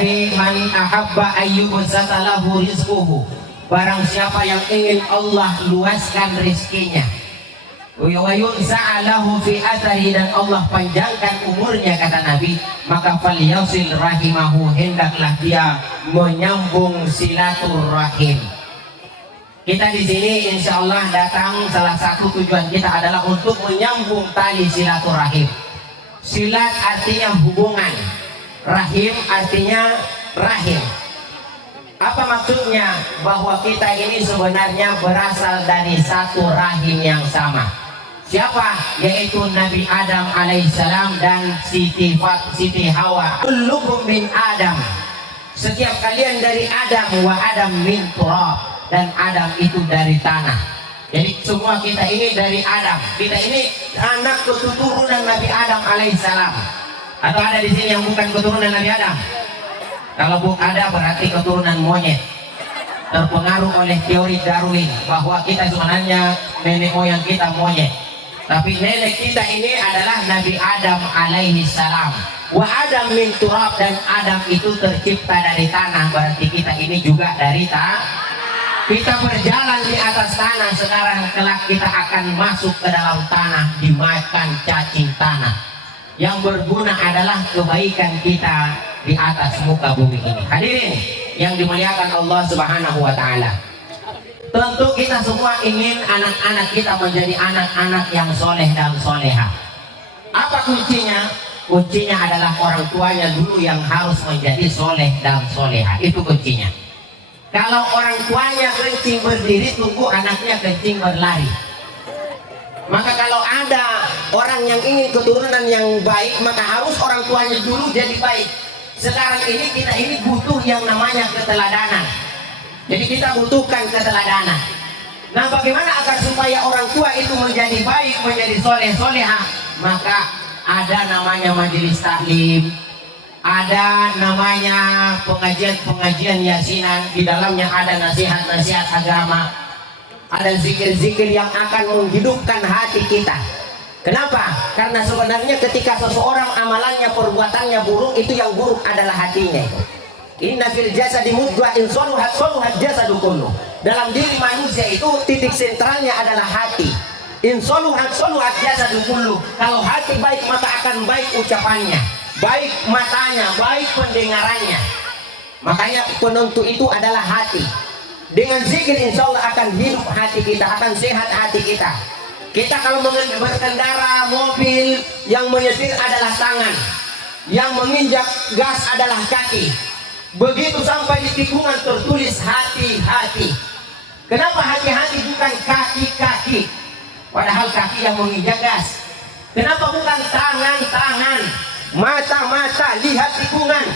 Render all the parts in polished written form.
Nabi, man ahabba ayyubsata lahu rizquhu, barang siapa yang ingin Allah luaskan rezekinya, wa yunza'alahu fi athari, dan Allah panjangkan umurnya, kata Nabi, maka falyasil rahimahu, hendaklah dia menyambung silaturahim. Kita di sini insya Allah datang, salah satu tujuan kita adalah untuk menyambung tali silaturahim. Silat artinya hubungan, rahim artinya rahim. Apa maksudnya? Bahwa kita ini sebenarnya berasal dari satu rahim yang sama. Siapa? Yaitu Nabi Adam alaihissalam dan Siti Hawa. Kullukum min Adam, setiap kalian dari Adam, wa Adam min turab, dan Adam itu dari tanah. Jadi semua kita ini dari Adam. Kita ini anak keturunan Nabi Adam alaihissalam. Atau ada di sini yang bukan keturunan Nabi Adam? Kalau bukan ada, berarti keturunan monyet. Terpengaruh oleh teori Darwin bahwa kita sebenarnya nenek moyang kita monyet. Tapi nenek kita ini adalah Nabi Adam alaihissalam. Wa Adam min turab, dan Adam itu tercipta dari tanah. Berarti kita ini juga dari tanah. Kita berjalan di atas tanah, sekarang kelak kita akan masuk ke dalam tanah, dimakan cacing tanah. Yang berguna adalah kebaikan kita di atas muka bumi ini. Hadirin yang dimuliakan Allah Subhanahu wa Ta'ala, tentu kita semua ingin anak-anak kita menjadi anak-anak yang soleh dan soleha. Apa kuncinya? Kuncinya adalah orang tuanya dulu yang harus menjadi soleh dan soleha. Itu kuncinya. Kalau orang tuanya kencing berdiri, tunggu anaknya kencing berlari. Maka kalau ada orang yang ingin keturunan yang baik, maka harus orang tuanya dulu jadi baik. Sekarang ini kita ini butuh yang namanya keteladanan. Jadi kita butuhkan keteladanan. Nah, bagaimana agar supaya orang tua itu menjadi baik, menjadi soleh soleha? Maka ada namanya majelis taklim, ada namanya pengajian-pengajian yasinan, di dalamnya ada nasihat-nasihat agama, ada zikir-zikir yang akan menghidupkan hati kita. Kenapa? Karena sebenarnya ketika seseorang amalannya, perbuatannya buruk, itu yang buruk adalah hatinya. Inna fil jasadi mudghah in saluhat saluhat jasadu kullu. Dalam diri manusia itu titik sentralnya adalah hati. In saluhat saluhat jasadu kullu. Kalau hati baik, maka akan baik ucapannya, baik matanya, baik pendengarannya. Makanya penentu itu adalah hati. Dengan zikir insya Allah akan hidup hati kita, akan sehat hati kita. Kita kalau berkendara mobil, yang menyetir adalah tangan, yang menginjak gas adalah kaki. Begitu sampai di tikungan tertulis hati-hati. Kenapa hati-hati bukan kaki-kaki? Padahal kaki yang menginjak gas. Kenapa bukan tangan-tangan, mata-mata lihat tikungan,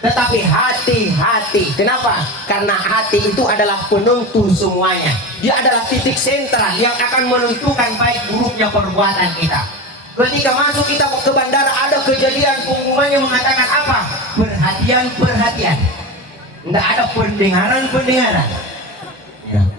tetapi hati-hati? Kenapa? Karena hati itu adalah penentu semuanya. Dia adalah titik sentral yang akan menentukan baik buruknya perbuatan kita. Ketika masuk kita ke bandara, ada kejadian pengumumannya mengatakan apa? Perhatian-perhatian. Tidak ada pendengaran-pendengaran,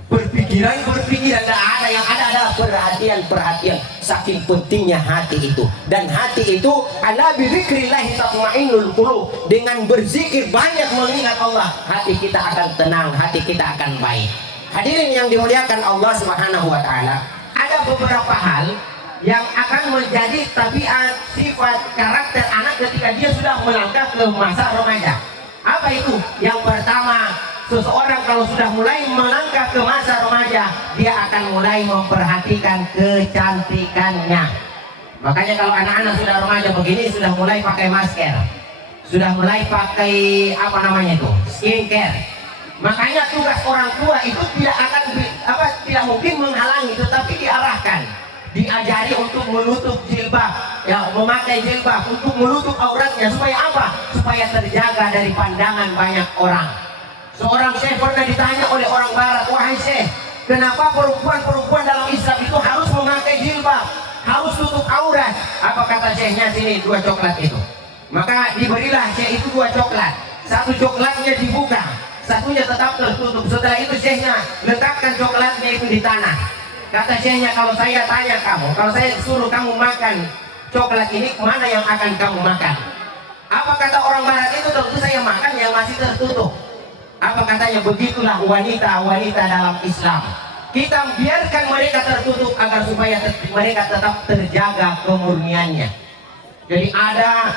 berpikiran-berpikiran, tidak ada. Yang ada adalah perhatian-perhatian. Saking pentingnya hati itu. Dan hati itu ala bidzikrillah tatmainnul qulub. Dengan berzikir banyak mengingat Allah, hati kita akan tenang, hati kita akan baik. Hadirin yang dimuliakan Allah Subhanahu wa Ta'ala, ada beberapa hal yang akan menjadi tabiat, sifat, karakter anak ketika dia sudah melangkah ke masa remaja. Apa itu? Yang pertama, seseorang kalau sudah mulai melangkah ke masa remaja, dia akan mulai memperhatikan kecantikannya. Makanya kalau anak-anak sudah remaja begini, sudah mulai pakai masker, sudah mulai pakai apa namanya itu, skincare. Makanya tugas orang tua itu tidak mungkin menghalangi, tetapi diarahkan, diajari untuk menutup jilbab, ya, memakai jilbab untuk menutup auratnya. Supaya apa? Supaya terjaga dari pandangan banyak orang. Seorang syekh pernah ditanya oleh orang barat, wahai syekh, kenapa perempuan-perempuan dalam Islam itu harus memakai jilbab, harus tutup aurat? Apa kata syekhnya? Sini 2 coklat itu. Maka diberilah syekh itu 2 coklat. Satu coklatnya dibuka, satunya tetap tertutup. Setelah itu syekhnya letakkan coklatnya itu di tanah. Kata syekhnya, kalau saya tanya kamu, kalau saya suruh kamu makan coklat ini, mana yang akan kamu makan? Apa kata orang barat itu? Tentu saya makan tertutup. Apa katanya? Begitulah wanita-wanita dalam Islam. Kita biarkan mereka tertutup agar supaya mereka tetap terjaga kemurniannya. Jadi ada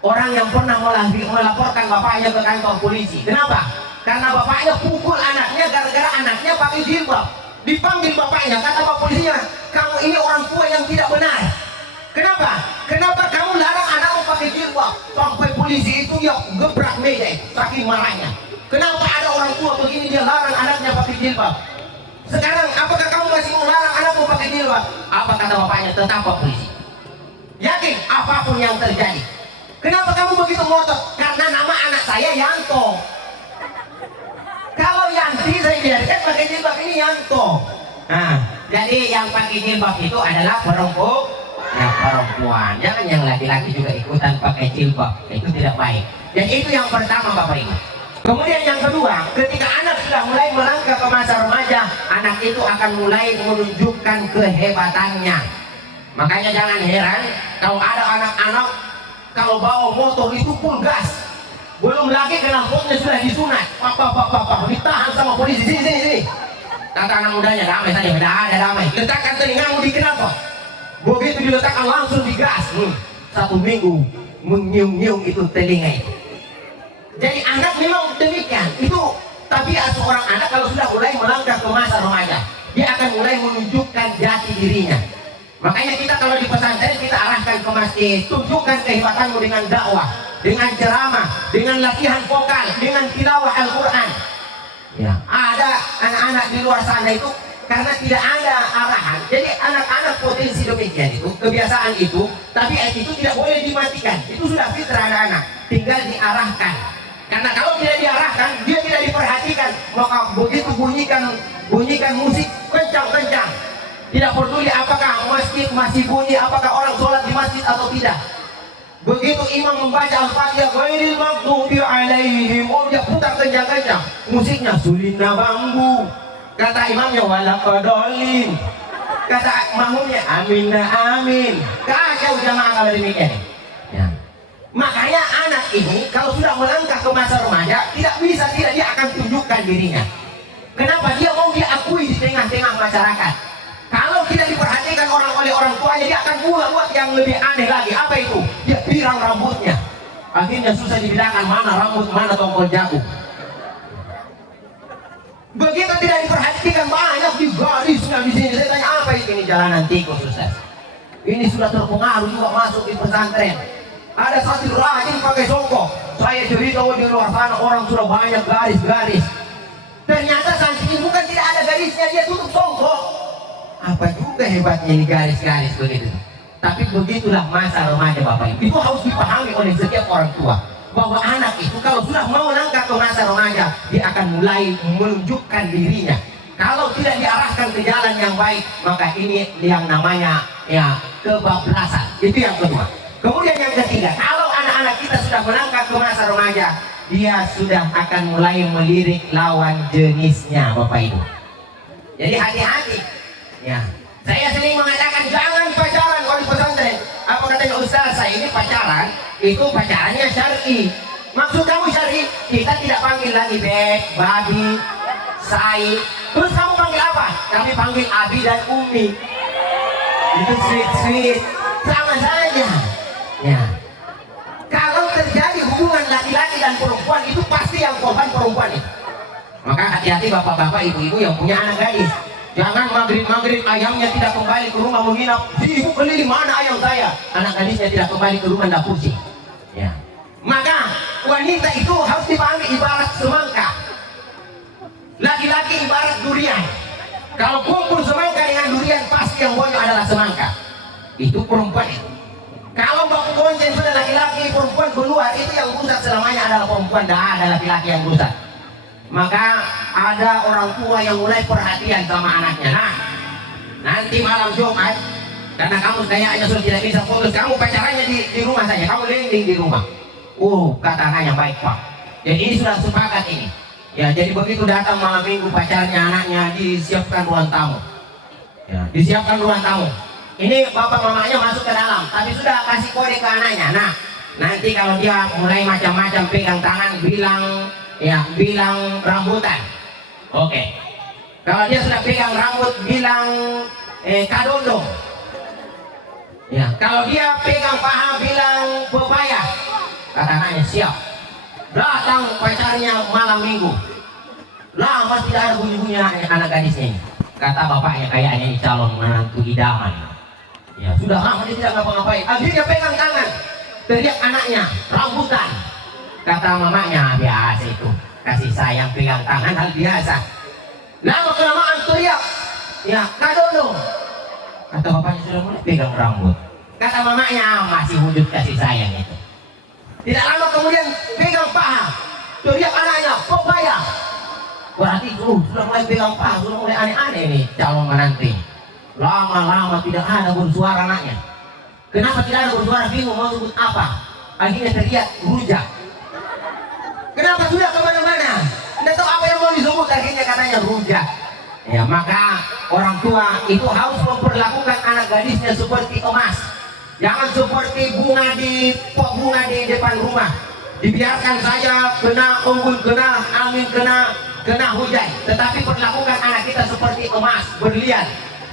orang yang pernah melaporkan bapaknya ke kantor polisi. Kenapa? Karena bapaknya pukul anaknya gara-gara anaknya pakai jilbab. Dipanggil bapaknya, kata pak polisinya, kamu ini orang tua yang tidak benar. Kenapa? Kenapa kamu larang anakmu pakai jilbab? Sampai polisi itu ya gebrak meja, saking marahnya. Kenapa ada orang tua begini dia larang anaknya pakai jilbab? Sekarang apakah kamu masih mau larang anakmu pakai jilbab? Apa kata bapaknya? Tetap pak polisi. Yakin apapun yang terjadi. Kenapa kamu begitu ngotot? Karena nama anak saya Yanto. Kalau Yanti saya biarkan pakai jilbab, ini Yanto. Nah, jadi yang pakai jilbab itu adalah perempuan. Ya, perempuan. Jangan yang laki-laki juga ikutan pakai jilbab. Itu tidak baik. Dan itu yang pertama Bapak Ibu. Kemudian yang kedua, ketika anak sudah mulai melangkah ke masa remaja, anak itu akan mulai menunjukkan kehebatannya. Makanya jangan heran kalau ada anak-anak kalau bawa motor itu full gas. Belum lagi knalpotnya sudah disunat. Pak, ditahan sama polisi. Sini. Kata anak mudanya, damai saja, tidak ada damai. Letakkan telingamu di knalpot. Begitu diletakkan langsung digas. 1 minggu menyiung-nyiung itu telinga itu. Jadi anak memang demikian. Itu tabiat seorang anak kalau sudah mulai melangkah ke masa remaja. Dia akan mulai menunjukkan jati dirinya. Makanya kita kalau di pesantren kita arahkan ke masjid, tunjukkan kehebatanmu dengan dakwah, dengan ceramah, dengan latihan vokal, dengan tilawah Al-Quran. Ya, ada anak-anak di luar sana itu karena tidak ada arahan. Jadi anak-anak potensi demikian itu, kebiasaan itu, tapi itu tidak boleh dimatikan. Itu sudah fitrah anak-anak, tinggal diarahkan. Karena kalau tidak diarahkan, dia tidak diperhatikan, maka begitu bunyikan musik kencang-kencang. Tidak peduli apakah masjid masih bunyi, apakah orang sholat di masjid atau tidak. Begitu imam membaca Al-Fatihah, ghairil maghdubi alaihim, dia putar kencang-kencang. Musiknya sulina bambu. Kata imamnya walaqadolin. Kata makmumnya aminna amin. Kacau jamaah kalau demikian. Ya. Makanya anak ini kalau sudah melangkah ke masa remaja, tidak dia akan tunjukkan dirinya. Kenapa? Dia mau diakui di tengah-tengah masyarakat. Kalau tidak diperhatikan oleh orang tuanya, dia akan buat yang lebih aneh lagi. Apa itu? Dia pirang rambutnya. Akhirnya susah dibedakan mana rambut, mana tongkol jagung. Begitu tidak diperhatikan, banyak di garisnya di sini. Saya tanya, apa ini jalanan tikus, Ustaz? Ini sudah terpengaruh juga masuk di pesantren. Ada satu rajin pakai songkok. Saya cerita di luar sana orang sudah banyak garis-garis. Ternyata santri bukan tidak ada garisnya, dia tutup songkok. Apa juga hebatnya ini garis-garis begitu. Tapi begitulah masa remaja Bapak Ibu. Itu harus dipahami oleh setiap orang tua. Bahwa anak itu kalau sudah mau langkah ke masa remaja, dia akan mulai menunjukkan dirinya. Kalau tidak diarahkan ke jalan yang baik, maka ini yang namanya ya kebablasan. Itu yang kedua. Kemudian yang ketiga, kalau anak-anak kita sudah melangkah ke masa remaja, dia sudah akan mulai melirik lawan jenisnya Bapak Ibu. Jadi hati-hati. Ya, saya sering mengatakan jangan pacaran kalau di pesantren. Apa katanya Ustaz? Saya ini pacaran, itu pacarannya syar'i. Maksud kamu syar'i? Kita tidak panggil lagi beb, babi, sai. Terus kamu panggil apa? Kami panggil abi dan umi. Itu sweet, sama saja. Ya. Kalau terjadi hubungan laki-laki dan perempuan, itu pasti yang korban perempuan itu. Maka hati-hati bapak-bapak, ibu-ibu yang punya anak gadis. Jangan maghrib ayamnya tidak kembali ke rumah menginap. Ibu keliling mana ayam saya? Anak gadisnya tidak kembali ke rumah, tidak pusing. Ya. Maka wanita itu harus dipahami ibarat semangka. Laki-laki ibarat durian. Kalau kumpul semangka dengan durian, pasti yang bonyok adalah semangka. Itu perempuan itu. Kalau baku bonceng sudah laki-laki, perempuan keluar, itu yang rusak selamanya adalah perempuan, tidak ada laki-laki yang rusak. Maka ada orang tua yang mulai perhatian sama anaknya. Nah, nanti malam Jumat, karena kamu kayaknya sudah tidak bisa fokus, kamu pacarannya di rumah saja, kamu landing di rumah. Kata anaknya baik Pak. Jadi ini sudah sepakat ini. Ya, jadi begitu datang malam minggu pacarnya anaknya disiapkan ruang tamu. Ya, disiapkan ruang tamu. Ini bapak mamanya masuk ke dalam, tapi sudah kasih kode ke anaknya. Nah, nanti kalau dia mulai macam-macam pegang tangan bilang rambutan. Oke. Kalau dia sudah pegang rambut bilang kadondong. Ya, kalau dia pegang paha bilang pepaya. Kata anaknya siap. Datang pacarnya malam minggu. Lama tidak ada bunyi-bunyi anak gadisnya ini. Kata bapaknya kayaknya ini calon menantu idaman. Ya sudah lama dia tidak ngapa-ngapain. Akhirnya pegang tangan. Teriak anaknya rambutan. Kata mamanya biasa itu. Kasih sayang pegang tangan hal biasa. Lama kelamaan teriak. Ya kadondong. Kata bapaknya sudah mulai pegang rambut. Kata mamanya masih wujud kasih sayang itu. Tidak lama kemudian pegang paha. Teriak anaknya pepaya. Berarti sudah mulai pegang paha, sudah mulai aneh-aneh nih calon menantu. Lama-lama tidak ada bersuara anaknya. Kenapa tidak ada bersuara, bingung mau sebut apa. Akhirnya teriak rujak. Kenapa sudah kemana-mana? Tidak tahu apa yang mau disebut, akhirnya katanya rujak. Ya, maka orang tua itu harus memperlakukan anak gadisnya seperti emas. Jangan seperti bunga di pot bunga di depan rumah. Dibiarkan saja kena embun, kena angin, kena hujan. Tetapi perlakukan anak kita seperti emas berlian.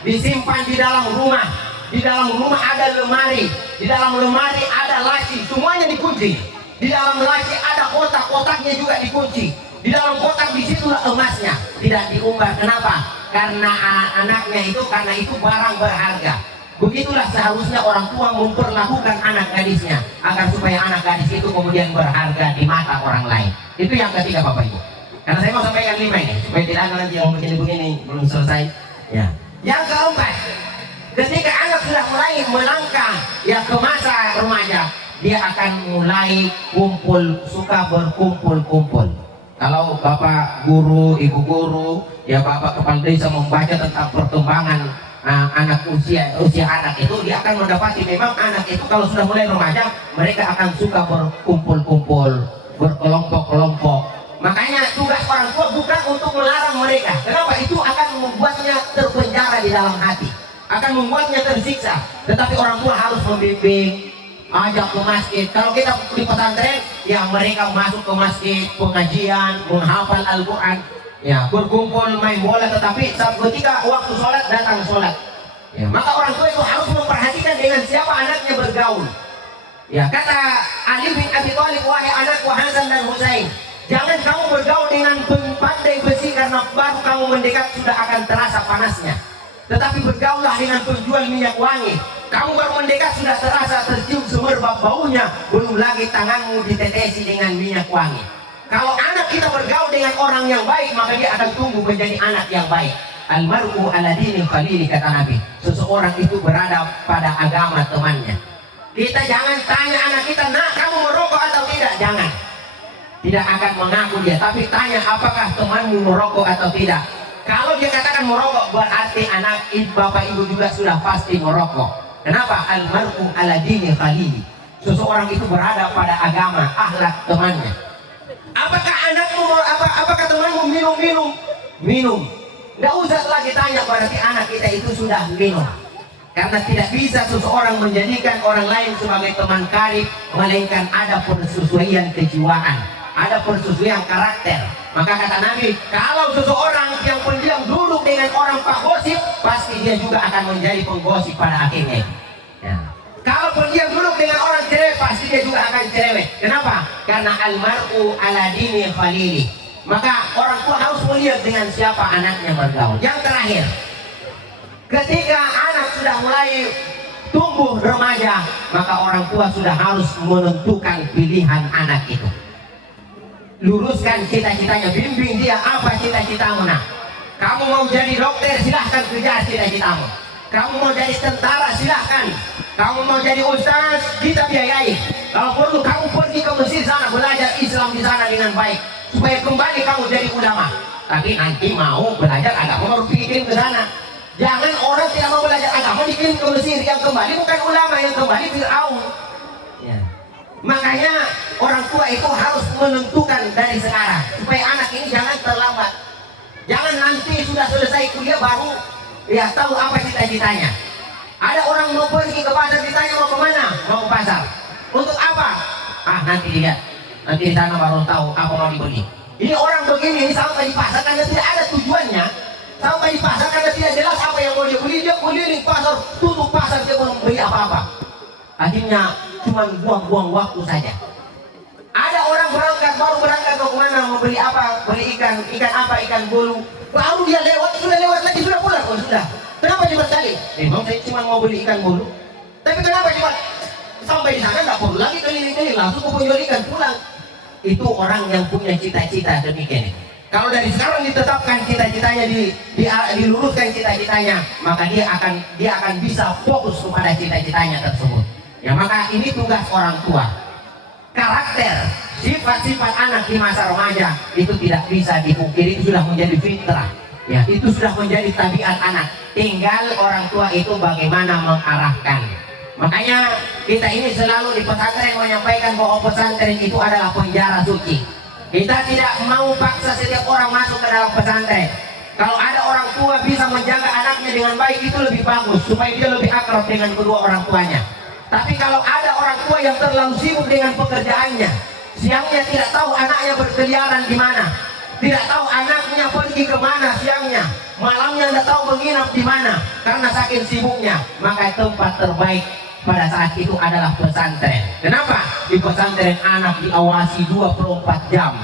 Disimpan di dalam rumah. Di dalam rumah ada lemari. Di dalam lemari ada laci. Semuanya dikunci. Di dalam laci ada kotak. Kotaknya juga dikunci. Di dalam kotak disitulah emasnya. Tidak diumbar. Kenapa? Karena anak-anaknya itu, karena itu barang berharga. Begitulah seharusnya orang tua memperlakukan anak gadisnya, agar supaya anak gadis itu kemudian berharga di mata orang lain. Itu yang ketiga Bapak Ibu. Karena saya mau sampaikan 5 ini, supaya tidak ada nanti yang begini-begini belum selesai. Ya. Yang keempat, ketika anak sudah mulai melangkah ya ke masa remaja, dia akan mulai suka berkumpul-kumpul. Kalau Bapak guru, Ibu guru, ya Bapak kepala desa membaca tentang perkembangan anak usia anak itu, dia akan mendapati memang anak itu kalau sudah mulai remaja mereka akan suka berkumpul-kumpul, berkelompok-kelompok. Makanya tugas orang tua bukan untuk melarang mereka. Kenapa? Itu akan membuatnya terpenjara di dalam hati, akan membuatnya tersiksa. Tetapi orang tua harus membimbing, ajak ke masjid. Kalau kita di pesantren, ya mereka masuk ke masjid, pengajian, menghafal Al-Quran. Ya, berkumpul main bola, tetapi ketika waktu sholat datang sholat. Ya, maka orang tua itu harus memperhatikan dengan siapa anaknya bergaul. Ya, kata Ali bin Abi Thalib, wahai anakku Hasan dan Husain, jangan kamu bergaul dengan pandai besi karena baru kamu mendekat sudah akan terasa panasnya. Tetapi bergaullah dengan penjual minyak wangi. Kamu baru mendekat sudah terasa tercium semerbak baunya, belum lagi tanganmu ditetesi dengan minyak wangi. Kalau anak kita bergaul dengan orang yang baik, maka dia akan tumbuh menjadi anak yang baik. Almar'u ala dini khalili, kata Nabi. Seseorang itu berada pada agama temannya. Kita jangan tanya anak kita, nak kamu merokok atau tidak? Jangan. Tidak akan mengaku dia, tapi tanya apakah temanmu merokok atau tidak. Kalau dia katakan merokok, berarti anak bapak ibu juga sudah pasti merokok. Kenapa? Almar'u ala dini khalili. Seseorang itu berada pada agama, akhlak temannya. Apakah anakmu, apakah temanmu minum? Minum. Tidak usah lagi tanya, berarti anak kita itu sudah minum. Karena tidak bisa seseorang menjadikan orang lain sebagai teman karib, melainkan ada persesuaian kejiwaan, ada persesuaian karakter. Maka kata Nabi, kalau seseorang yang pendiam duduk dengan orang penggosip, pasti dia juga akan menjadi penggosip pada akhirnya. Ya. Kalau pendiam duduk dengan orang cerewet, pasti dia juga akan cerewet. Kenapa? Karena almar'u ala dini khalili. Maka orang tua harus melihat dengan siapa anaknya bergaul. Yang terakhir, ketika anak sudah mulai tumbuh remaja, maka orang tua sudah harus menentukan pilihan anak itu. Luruskan cita-citanya, bimbing dia apa cita-citamu nak. Kamu mau jadi dokter, silahkan kejar cita-citamu. Kamu mau jadi tentara, silahkan. Kamu mau jadi ustaz, kita biayai. Kalau perlu kamu pergi ke Mesir sana, belajar Islam di sana dengan baik, supaya kembali kamu jadi ulama. Tapi nanti mau belajar agama baru dikirim ke sana. Jangan orang tidak mau belajar agama dikirim ke Mesir, yang kembali bukan ulama, yang kembali Fir'aun. Ya. Makanya orang tua itu harus menentukan dari sekarang, supaya anak ini jangan terlambat. Jangan nanti sudah selesai kuliah baru ya tahu apa cita-citanya. Ada orang mau pergi ke pasar, ditanya mau kemana? Mau ke pasar. Untuk apa? Ah, nanti dilihat. Nanti di sana baru tahu apa mau dibeli. Ini orang begini ini sampai di pasar karena tidak ada tujuannya. Sampai di pasar karena tidak jelas apa yang mau dia beli. Dia keliling pasar, tutup pasar, dia belum beli apa-apa. Akhirnya cuma buang-buang waktu saja. Ada orang baru berangkat ke mana mau beli apa? Beli ikan apa? Ikan bulu. Baru dia sudah lewat lagi, sudah pulang. Oh sudah. Kenapa cepat sekali? Memang saya cuma mau beli ikan bulu. Tapi kenapa cepat? Sampai di sana nggak perlu lagi keliling-keliling, langsung ke penjual ikan pulang. Itu orang yang punya cita-cita demikian. Kalau dari sekarang ditetapkan cita-citanya, diluruskan cita-citanya, maka dia akan bisa fokus kepada cita-citanya tersebut. Ya, maka ini tugas orang tua. Karakter, sifat-sifat anak di masa remaja itu tidak bisa dipungkiri, itu sudah menjadi fitrah. Ya, itu sudah menjadi tabiat anak. Tinggal orang tua itu bagaimana mengarahkan. Makanya kita ini selalu di pesantren menyampaikan bahwa pesantren itu adalah penjara suci. Kita tidak mau paksa setiap orang masuk ke dalam pesantren. Kalau ada orang tua bisa menjaga anaknya dengan baik, itu lebih bagus supaya dia lebih akrab dengan kedua orang tuanya. Tapi kalau ada orang tua yang terlalu sibuk dengan pekerjaannya, siangnya tidak tahu anaknya berkeliaran di mana, tidak tahu anaknya pergi kemana siangnya, malamnya tidak tahu menginap di mana karena saking sibuknya, maka tempat terbaik pada saat itu adalah pesantren. Kenapa? Di pesantren anak diawasi 24 jam.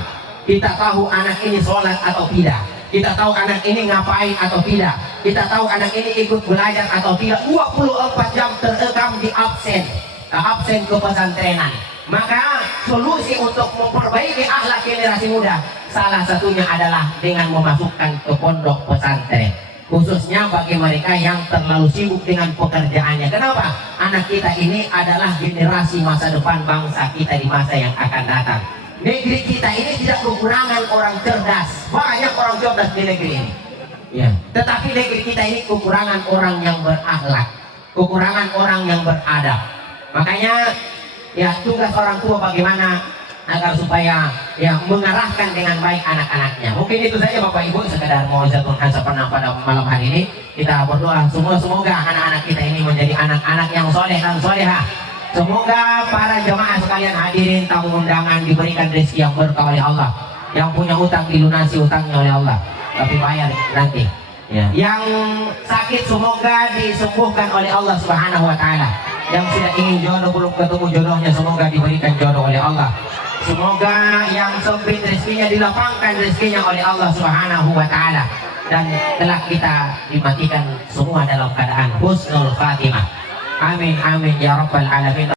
Kita tahu anak ini sholat atau tidak. Kita tahu anak ini ngapain atau tidak. Kita tahu anak ini ikut belajar atau tidak. 24 jam terekam di absen ke pesantrenan. Maka solusi untuk memperbaiki akhlak generasi muda salah satunya adalah dengan memasukkan ke pondok pesantren. Khususnya bagi mereka yang terlalu sibuk dengan pekerjaannya. Kenapa? Anak kita ini adalah generasi masa depan bangsa kita di masa yang akan datang. Negeri kita ini tidak kekurangan orang cerdas. Banyak orang cerdas di negeri ini. Ya. Tetapi negeri kita ini kekurangan orang yang berakhlak, kekurangan orang yang beradab. Makanya ya tugas orang tua bagaimana agar supaya ya mengarahkan dengan baik anak-anaknya. Mungkin itu saja Bapak Ibu, sekedar mau jatuh pernah pada malam hari ini. Kita berdoa semoga anak-anak kita ini menjadi anak-anak yang soleh dan solehah. Semoga para jemaah sekalian hadirin tamu undangan diberikan rezeki yang berkah oleh Allah. Yang punya utang dilunasi utangnya oleh Allah, tapi bayar nanti. Ya. Yang sakit semoga disembuhkan oleh Allah Subhanahu Wa Taala. Yang sudah ingin jodoh belum ketemu jodohnya semoga diberikan jodoh oleh Allah. Semoga yang sempit rezekinya dilapangkan rezekinya oleh Allah Subhanahu Wa Taala, dan telah kita dimatikan semua dalam keadaan husnul khatimah. Amin amin ya rabbal alamin.